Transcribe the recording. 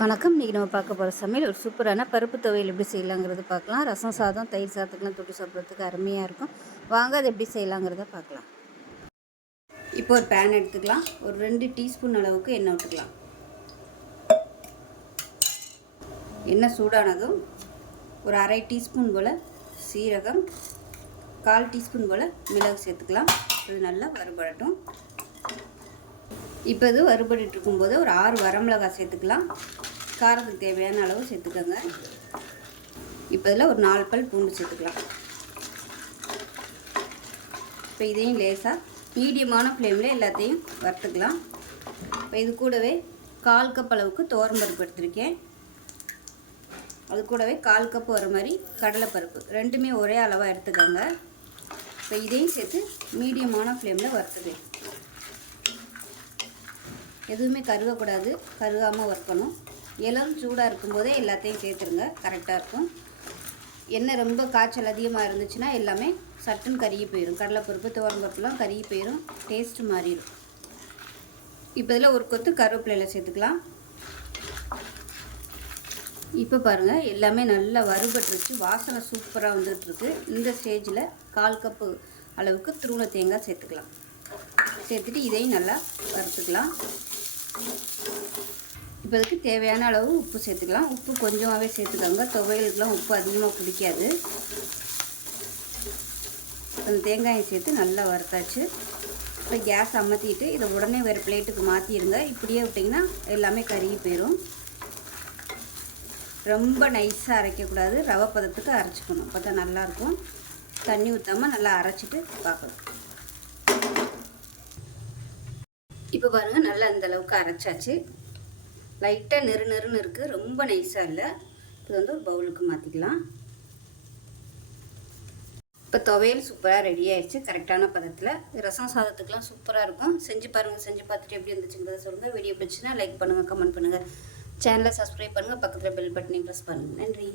வணக்கம். இன்றைக்கி நம்ம பார்க்க போகிற சமையல் ஒரு சூப்பரான பருப்பு துவையல் எப்படி செய்யலாங்கிறது பார்க்கலாம். ரசம் சாதம், தயிர் சாதத்துக்குலாம் தொட்டு சாப்பிட்றதுக்கு அருமையாக இருக்கும். வாங்க அது எப்படி செய்யலாங்கிறத பார்க்கலாம். இப்போ ஒரு பேன் எடுத்துக்கலாம். ஒரு 2 டீஸ்பூன் அளவுக்கு எண்ணெய் விட்டுக்கலாம். எண்ணெய் சூடானதும் ஒரு அரை டீஸ்பூன் போல் சீரகம், 1/4 டீஸ்பூன் போல் மிளகு சேர்த்துக்கலாம். இது நல்லா வறுபடட்டும். இப்போ இது வறுபட்டு இருக்கும்போது ஒரு 6 வரமிளகாய் சேர்த்துக்கலாம். காரத்துக்கு தேவையான அளவு சேர்த்துக்கோங்க. இப்போ இதில் ஒரு 4 பல் பூண்டு சேர்த்துக்கலாம். இப்போ இதையும் லேசாக மீடியமான ஃப்ளேமில் எல்லாத்தையும் வறுத்துக்கலாம். இப்போ இது கூடவே 1/4 கப் அளவுக்கு துவரம்பருப்பு எடுத்திருக்கேன். அது கூடவே 1/4 கப் வர மாதிரி கடலைப்பருப்பு, ரெண்டுமே ஒரே அளவாக எடுத்துக்கோங்க. இப்போ இதையும் சேர்த்து மீடியமான ஃப்ளேமில் வறுத்துக்கலாம். எதுவுமே கருகக்கூடாது, கருகாமல் வறுக்கணும். இளம் சூடாக இருக்கும்போதே எல்லாத்தையும் சேர்த்துருங்க, கரெக்டாக இருக்கும். எண்ணெய் ரொம்ப காய்ச்சல் அதிகமாக இருந்துச்சுன்னா எல்லாமே சட்டுன்னு கருகி போயிடும். கடலைப்பருப்பு, துவரம்பருப்புலாம் கருகி போயிடும், டேஸ்ட்டு மாறிடும். இப்போ இதில் ஒரு கொத்து கருவேப்பிலையில் சேர்த்துக்கலாம். இப்போ பாருங்கள், எல்லாமே நல்லா வறுபட்டுருச்சு, வாசனை சூப்பராக வந்துட்டுருக்கு. இந்த ஸ்டேஜில் 1/4 கப்பு அளவுக்கு துருவன தேங்காய் சேர்த்துக்கலாம். சேர்த்துட்டு இதையும் நல்லா வறுத்துக்கலாம். இப்போ இதுக்கு தேவையான அளவு உப்பு சேர்த்துக்கலாம். உப்பு கொஞ்சமாகவே சேர்த்துக்கோங்க, துவையலுக்குலாம் உப்பு அதிகமாக பிடிக்காது. அந்த தேங்காயை சேர்த்து நல்லா வறுத்தாச்சு. இப்போ கேஸ் அமர்த்திட்டு இதை உடனே வேறு பிளேட்டுக்கு மாற்றிடுங்க. இப்படியே விட்டிங்கன்னா எல்லாமே கருகி போயிடும். ரொம்ப நைஸாக அரைக்கக்கூடாது, ரவை பதத்துக்கு அரைச்சிக்கணும், அப்போ தான் நல்லாயிருக்கும். தண்ணி ஊற்றாமல் நல்லா அரைச்சிட்டு பார்க்கலாம். இப்போ பாருங்கள், நல்லா அந்தளவுக்கு அரைச்சாச்சு. லைட்டாக நெருன்னு இருக்குது, ரொம்ப நைஸாக இல்லை. இது வந்து ஒரு பவுலுக்கு மாற்றிக்கலாம். இப்போ துவையல் சூப்பராக ரெடி ஆகிடுச்சு, கரெக்டான பதத்தில். ரசம் சாதத்துக்கெலாம் சூப்பராக இருக்கும். செஞ்சு பாருங்கள், செஞ்சு பார்த்துட்டு எப்படி இருந்துச்சுங்கிறத சொல்லுங்கள். வீடியோ பிடிச்சுன்னா லைக் பண்ணுங்கள், கமெண்ட் பண்ணுங்கள், சேனலை சப்ஸ்கிரைப் பண்ணுங்கள், பக்கத்தில் பெல் பட்டனையும் ப்ரெஸ் பண்ணுங்கள். நன்றி.